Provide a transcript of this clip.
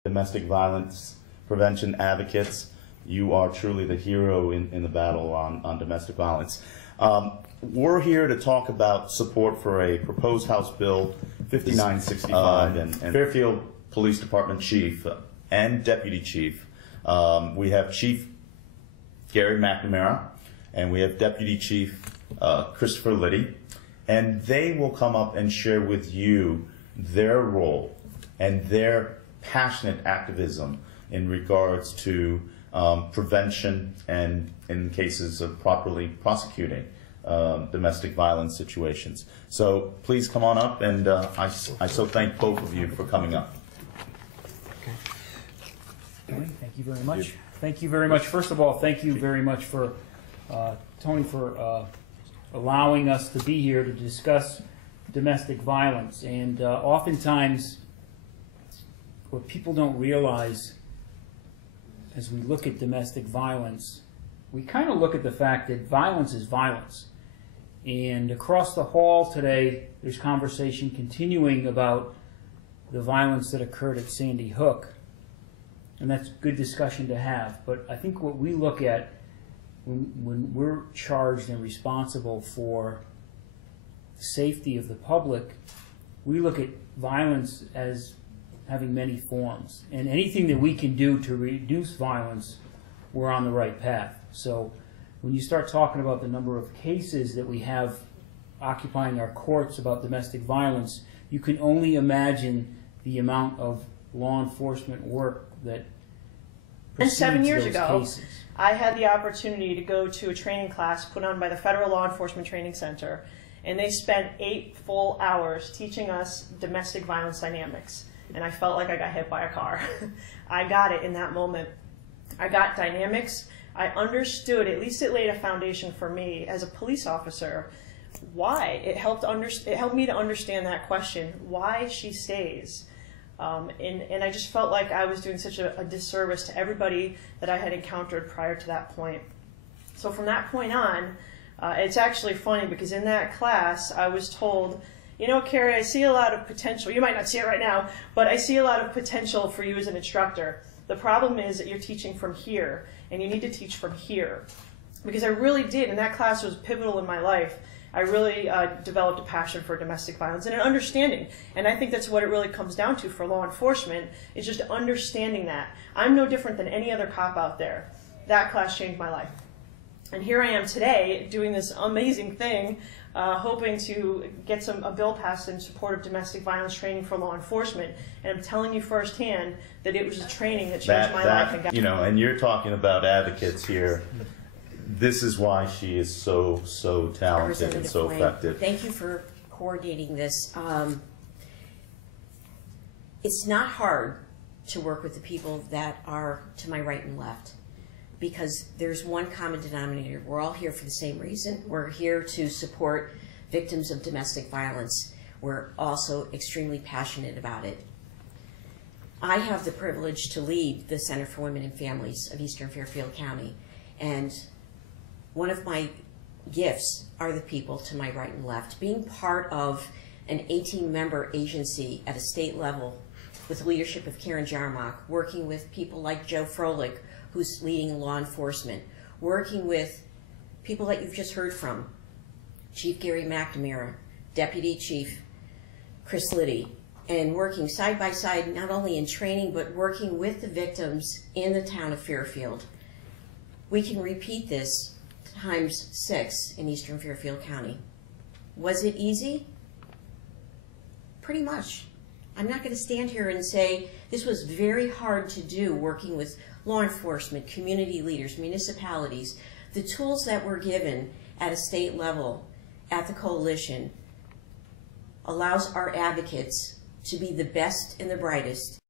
domestic violence prevention advocates. You are truly the hero in the battle on domestic violence. We're here to talk about support for a proposed House Bill 5965 and Fairfield Police Department Chief and Deputy Chief. We have Chief Gary MacNamara and we have Deputy Chief Christopher Liddy, and they will come up and share with you their role and their passionate activism in regards to prevention and in cases of properly prosecuting domestic violence situations. So please come on up, and I so thank both of you for coming up. Okay. Thank you very much. Thank you very much. First of all, thank you very much for Tony for allowing us to be here to discuss domestic violence. And oftentimes, what people don't realize as we look at domestic violence, we kind of look at the fact that violence is violence. And across the hall today, there's conversation continuing about the violence that occurred at Sandy Hook. And that's good discussion to have. But I think what we look at when we're charged and responsible for the safety of the public, we look at violence as having many forms. And anything that we can do to reduce violence, we're on the right path. So when you start talking about the number of cases that we have occupying our courts about domestic violence, you can only imagine the amount of law enforcement work that precedes 7 years those ago, cases. I had the opportunity to go to a training class put on by the Federal Law Enforcement Training Center, and they spent 8 full hours teaching us domestic violence dynamics. And I felt like I got hit by a car. I got it in that moment. I got dynamics. I understood, at least it laid a foundation for me as a police officer, why. It helped me to understand that question, why she stays. And I just felt like I was doing such a disservice to everybody that I had encountered prior to that point. So from that point on, it's actually funny because in that class I was told, you know, Kerry, I see a lot of potential. You might not see it right now, but I see a lot of potential for you as an instructor. The problem is that you're teaching from here, and you need to teach from here. Because I really did, and that class was pivotal in my life. I really developed a passion for domestic violence and an understanding. And I think that's what it really comes down to for law enforcement, is just understanding that. I'm no different than any other cop out there. That class changed my life. And here I am today doing this amazing thing, hoping to get a bill passed in support of domestic violence training for law enforcement. And I'm telling you firsthand that it was a training that changed my life. And you know, and you're talking about advocates here. This is why she is so talented and so effective. Thank you for coordinating this. It's not hard to work with the people that are to my right and left, because there's one common denominator. We're all here for the same reason. We're here to support victims of domestic violence. We're also extremely passionate about it. I have the privilege to lead the Center for Women and Families of Eastern Fairfield County, and one of my gifts are the people to my right and left. Being part of an 18-member agency at a state level with the leadership of Karen Jarmoc, working with people like Joe Froelich, who's leading law enforcement, working with people that you've just heard from, Chief Gary MacNamara, Deputy Chief Chris Liddy, and working side by side, not only in training, but working with the victims in the town of Fairfield. We can repeat this times 6 in Eastern Fairfield County. Was it easy? Pretty much. I'm not going to stand here and say this was very hard to do, working with law enforcement, community leaders, municipalities. The tools that were given at a state level at the coalition allows our advocates to be the best and the brightest